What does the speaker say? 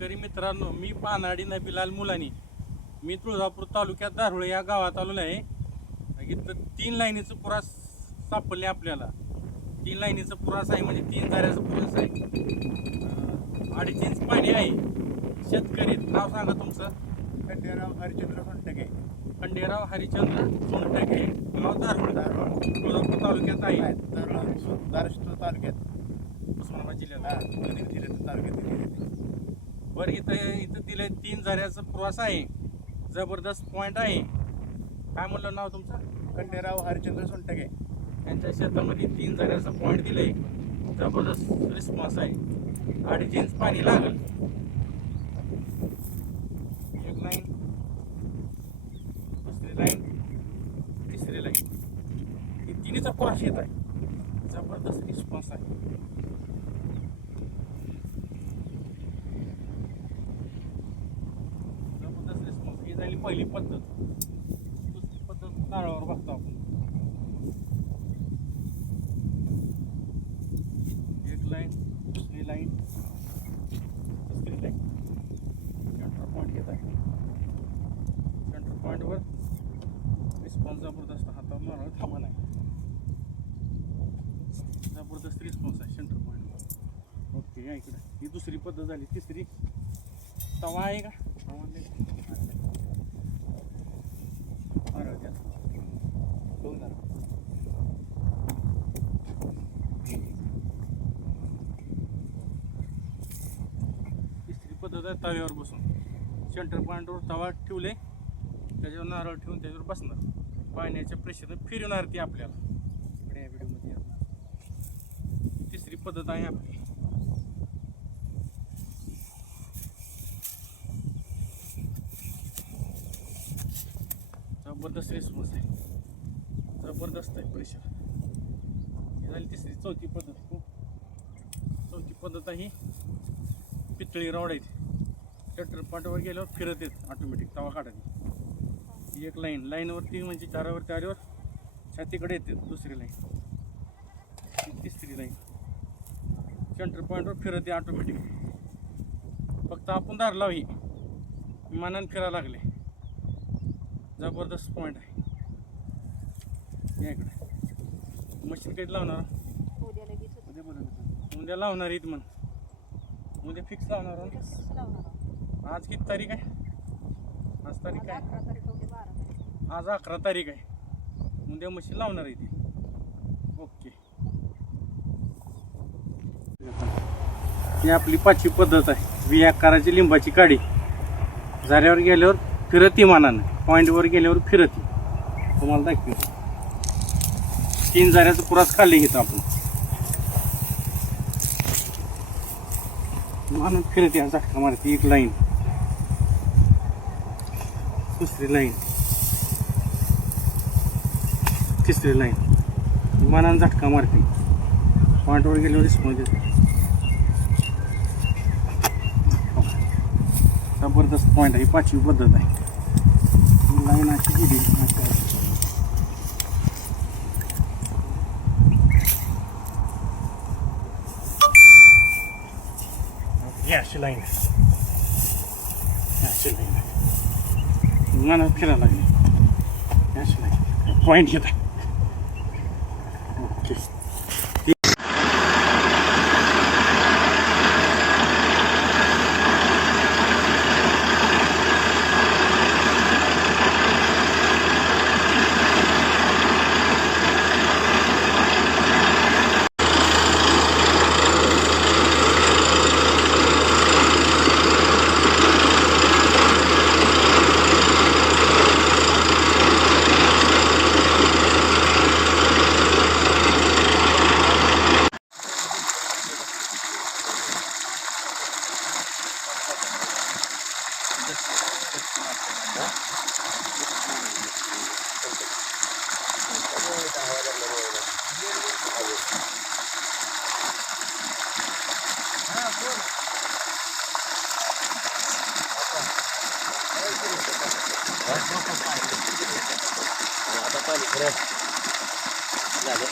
शेतकरी मित्रांनो, मी पानाडी नबीलाल मुलानी, मी तुळजापूर तालुक्यात दारुळे या गावात आलेलो आहे. इथं 3 लाईनीचं पुरास सापडले आपल्याला. 3 लाईनीचं पुरास आहे म्हणजे 3 झाऱ्याचं पुरास आहे. 2.5 इंच पाणी आहे. शेतकरी नाव सांगा तुमचं? खंडेराव हरिचंद्र सोनटके. खंडेराव हरिचंद्र सोनटके, गाव दारुळ, तुळजापूर तालुक्यात आहे. दारुळ तालुक्यात, उस्मानाबाद जिल्ह्यात. तालुक्यात. बरं, इथं दिलंय 3 झाऱ्याचं पुरास आहे. जबरदस्त पॉईंट आहे. काय म्हणलं नाव तुमचं? खंडेराव हरिचंद्र सोनटके. त्यांच्या शेतामध्ये 3 झाऱ्याचं पॉईंट दिलंय. जबरदस्त रिस्पॉन्स आहे. 2.5 इंच पाणी लागल. एक लाईन, दुसरी लाईन, तिसरी लाईन, ही तिन्हीचा पुरास येत आहे. जबरदस्त रिस्पॉन्स आहे. जबरदस्त रिस्पॉन्स. ही झाली पहिली पद्धत. दुसरी पद्धत नारळावर बघतो आपण. एक लाईन, दुसरी लाईन, तिसरी लाईन. सेंटर पॉईंट घेत आहे. सेंटर पॉईंटवर रिस्पॉन्स जबरदस्त. हातावर नारळ थांबा नाही. जबरदस्त रिस्पॉन्स आहे सेंटर पॉईंटवर. ओके, या इकडे. ही दुसरी पद्धत झाली. तिसरी तवा आहे का? तवा नाही. नारळ द्या. दोन नारळ. तिसरी पद्धत आहे तव्यावर बसून. सेंटर पॉईंटवर तवा ठेवले, त्याच्यावर नारळ ठेवून त्याच्यावर बसणार. पाण्याच्या प्रेशरनं फिरवणार ती आपल्याला. इकडे या व्हिडिओमध्ये तिसरी पद्धत आहे आपली. जबरदस्त रिस्पॉन्स आहे. जबरदस्त आहे प्रेशर. ही झाली तिसरी. चौथी पद्धत. चौथी पद्धत आहे पितळी रॉड आहेत. शटर पॉईंटवर गेल्यावर फिरत येत ऑटोमॅटिक तवा काढायची. एक लाईन, लाईनवरती म्हणजे चाऱ्यावर छातीकडे येते. दुसरी लाईन, तिसरी लाईन, सेंटर पॉईंटवर फिरत आहे ऑटोमॅटिक. फक्त आपण दार ही मनाने फिरायला लागले. जबरदस्त पॉईंट आहे. या इकडे मशीन कधी लावणार? उद्या लावणार आहेत म्हण. उद्या फिक्स लावणार. आज किती तारीख आहे? आज तारीख आहे, आज 11 तारीख आहे. उद्या मशीन लावणार आहे ती. ओके, ही आपली 5वी पद्धत आहे. V आकाराची लिंबाची काडी. झाऱ्यावर गेल्यावर फिरती मानानं, पॉईंटवर गेल्यावर फिरती. तुम्हाला दाखवतो. 3 झाऱ्याचं पुरास खाल्ले घेतो आपण. मानून फिरते, झटका मारते. एक लाईन, दुसरी लाईन, तिसरी लाईन, मानानं झटका मारते. पॉईंटवर गेल्यावर रिस्पॉन्स देते. जबरदस्त पॉईंट आहे. 5वी पद्धत आहे. लाईन अशी गेली. अशी लाईन आहे. अशी लाईन आहे. मला फिरायला लागली. अशी लाईन पॉईंट घेत आहे. ओके, आता पाणी खरं झालं.